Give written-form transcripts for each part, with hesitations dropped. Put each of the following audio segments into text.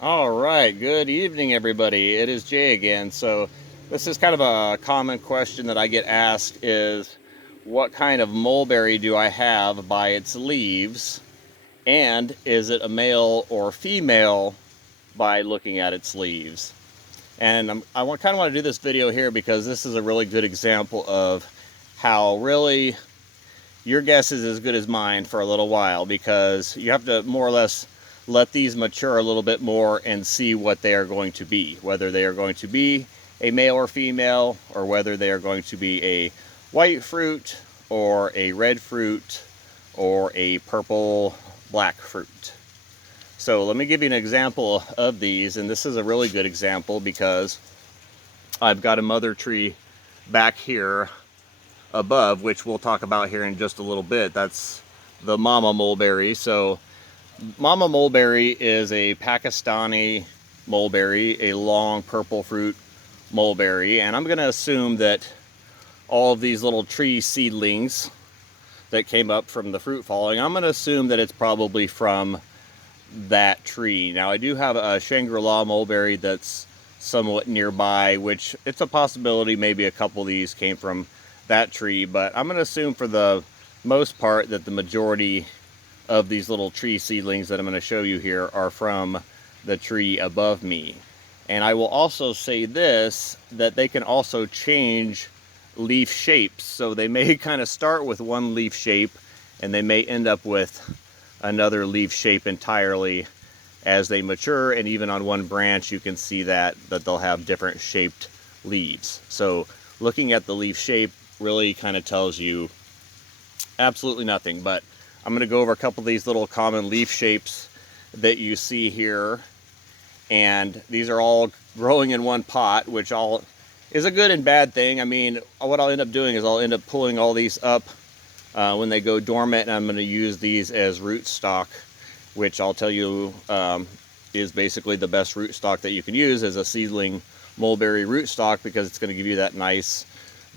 All right, good evening, everybody. It is Jay again. So, this is kind of a common question that I get asked is what kind of mulberry do I have by its leaves? And is it a male or female by looking at its leaves? And kind of want to do this video here because this is a really good example of how really your guess is as good as mine for a little while, because you have to more or less let these mature a little bit more and see what they are going to be, whether they are going to be a male or female, or whether they are going to be a white fruit or a red fruit or a purple black fruit. So let me give you an example of these, and this is a really good example because I've got a mother tree back here above, which we'll talk about here in just a little bit. That's the mama mulberry. So mama mulberry is a Pakistani mulberry, a long purple fruit mulberry, and I'm going to assume that all of these little tree seedlings that came up from the fruit falling, I'm going to assume that it's probably from that tree. Now I do have a Shangri-La mulberry that's somewhat nearby, which it's a possibility maybe a couple of these came from that tree, but I'm going to assume for the most part that the majority of these little tree seedlings that I'm going to show you here are from the tree above me. And I will also say this, that they can also change leaf shapes. So they may kind of start with one leaf shape and they may end up with another leaf shape entirely as they mature. And even on one branch you can see that they'll have different shaped leaves. So looking at the leaf shape really kind of tells you absolutely nothing. But I'm going to go over a couple of these little common leaf shapes that you see here, and these are all growing in one pot, which all is a good and bad thing. I mean, what I'll end up doing is I'll end up pulling all these up when they go dormant, and I'm going to use these as root stock, which I'll tell you is basically the best root stock that you can use as a seedling mulberry root stock, because it's going to give you that nice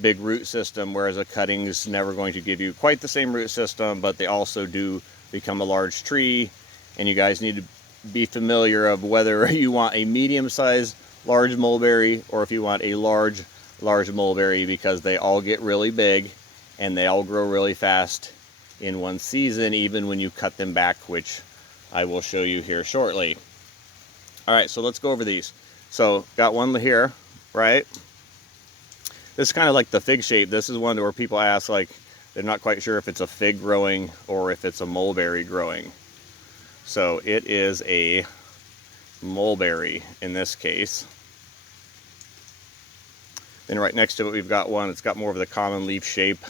big root system, whereas a cutting is never going to give you quite the same root system, but they also do become a large tree. And you guys need to be familiar of whether you want a medium-sized large mulberry or if you want a large mulberry, because they all get really big and they all grow really fast in one season, even when you cut them back, which I will show you here shortly. All right, so let's go over these. So got one here, right? This is kind of like the fig shape. This is one where people ask, like, they're not quite sure if it's a fig growing or if it's a mulberry growing. So it is a mulberry in this case. Then right next to it we've got one, it's got more of the common leaf shape,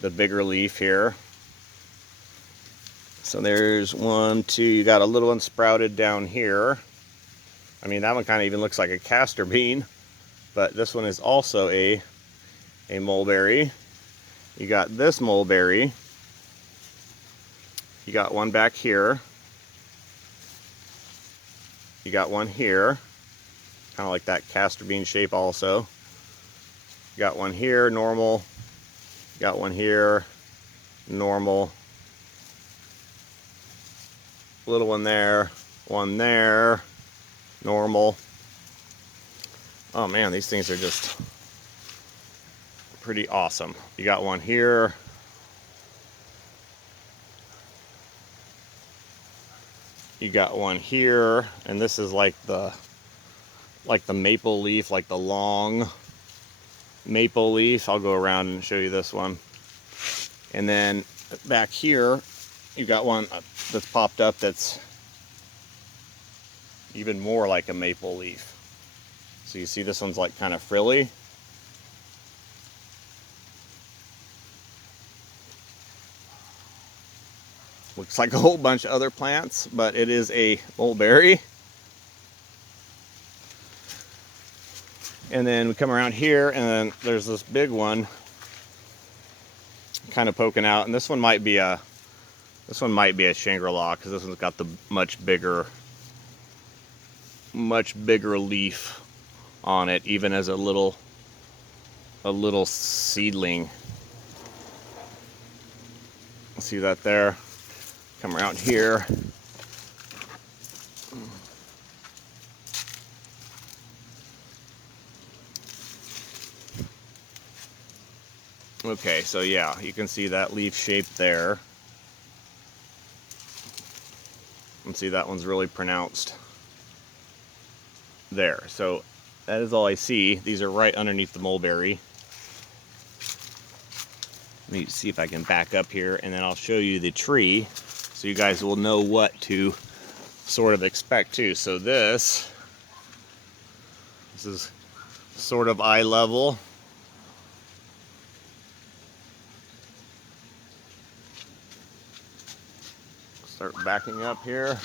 the bigger leaf here. So there's one, two, you got a little one sprouted down here. I mean, that one kind of even looks like a castor bean, but this one is also a mulberry. You got this mulberry. You got one back here. You got one here, kind of like that castor bean shape also. You got one here, normal. You got one here, normal. Little one there, normal. Oh man, these things are just pretty awesome. You got one here. You got one here, and this is like the maple leaf, like the long maple leaf. I'll go around and show you this one. And then back here, you got one that's popped up that's even more like a maple leaf. So you see this one's like kind of frilly. Looks like a whole bunch of other plants, but it is a mulberry. And then we come around here, and then there's this big one kind of poking out, and this one might be a Shangri-La, because this one's got the much bigger leaf on it, even as a little seedling. See that there? Come around here. Okay, so yeah, you can see that leaf shape there. And see, that one's really pronounced there. So that is all I see. These are right underneath the mulberry. Let me see if I can back up here, and then I'll show you the tree so you guys will know what to sort of expect too. So this is sort of eye level. Start backing up here.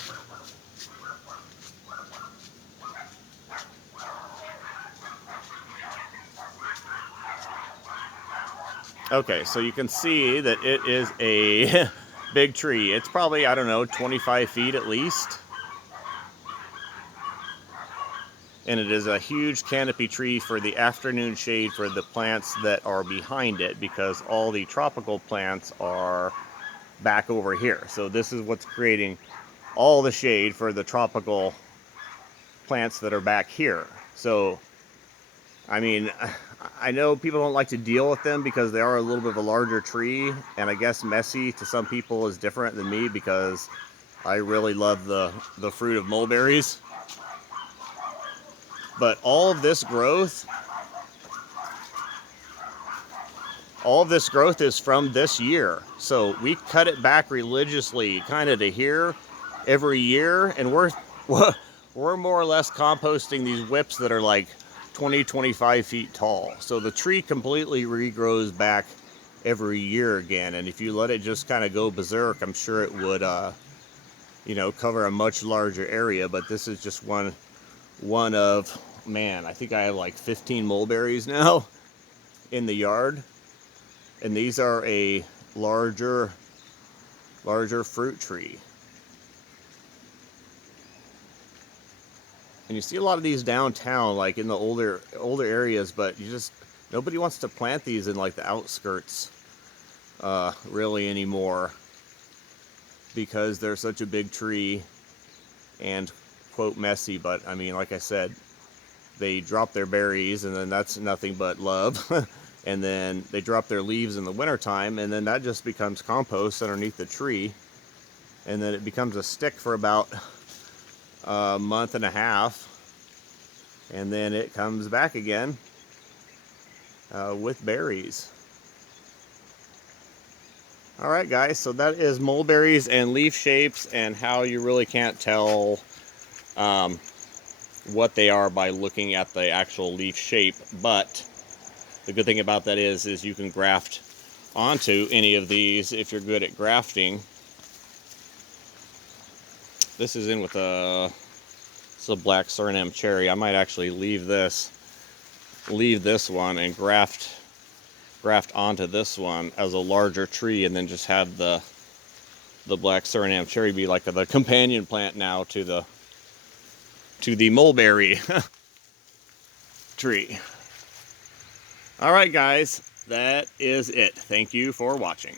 Okay, so you can see that it is a big tree. It's probably, I don't know, 25 feet at least. And it is a huge canopy tree for the afternoon shade for the plants that are behind it, because all the tropical plants are back over here. So this is what's creating all the shade for the tropical plants that are back here. So, I mean, I know people don't like to deal with them because they are a little bit of a larger tree, and I guess messy to some people is different than me because I really love the fruit of mulberries. But all of this growth is from this year. So we cut it back religiously, kind of to here every year, and we're more or less composting these whips that are like 20, 25 feet tall. So the tree completely regrows back every year again. And if you let it just kind of go berserk, I'm sure it would, you know, cover a much larger area. But this is just one of, man, I think I have like 15 mulberries now in the yard. And these are a larger fruit tree. And you see a lot of these downtown, like in the older areas, but nobody wants to plant these in like the outskirts really anymore, because they're such a big tree and, quote, messy. But I mean, like I said, they drop their berries and then that's nothing but love. And then they drop their leaves in the wintertime, and then that just becomes compost underneath the tree. And then it becomes a stick for about a month and a half. And then it comes back again with berries. All right, guys, so that is mulberries and leaf shapes, and how you really can't tell what they are by looking at the actual leaf shape. But the good thing about that is you can graft onto any of these if you're good at grafting. This is in with a black Suriname cherry. I might actually leave this one and graft onto this one as a larger tree, and then just have the black Suriname cherry be like the companion plant now to the mulberry tree. All right, guys, that is it. Thank you for watching.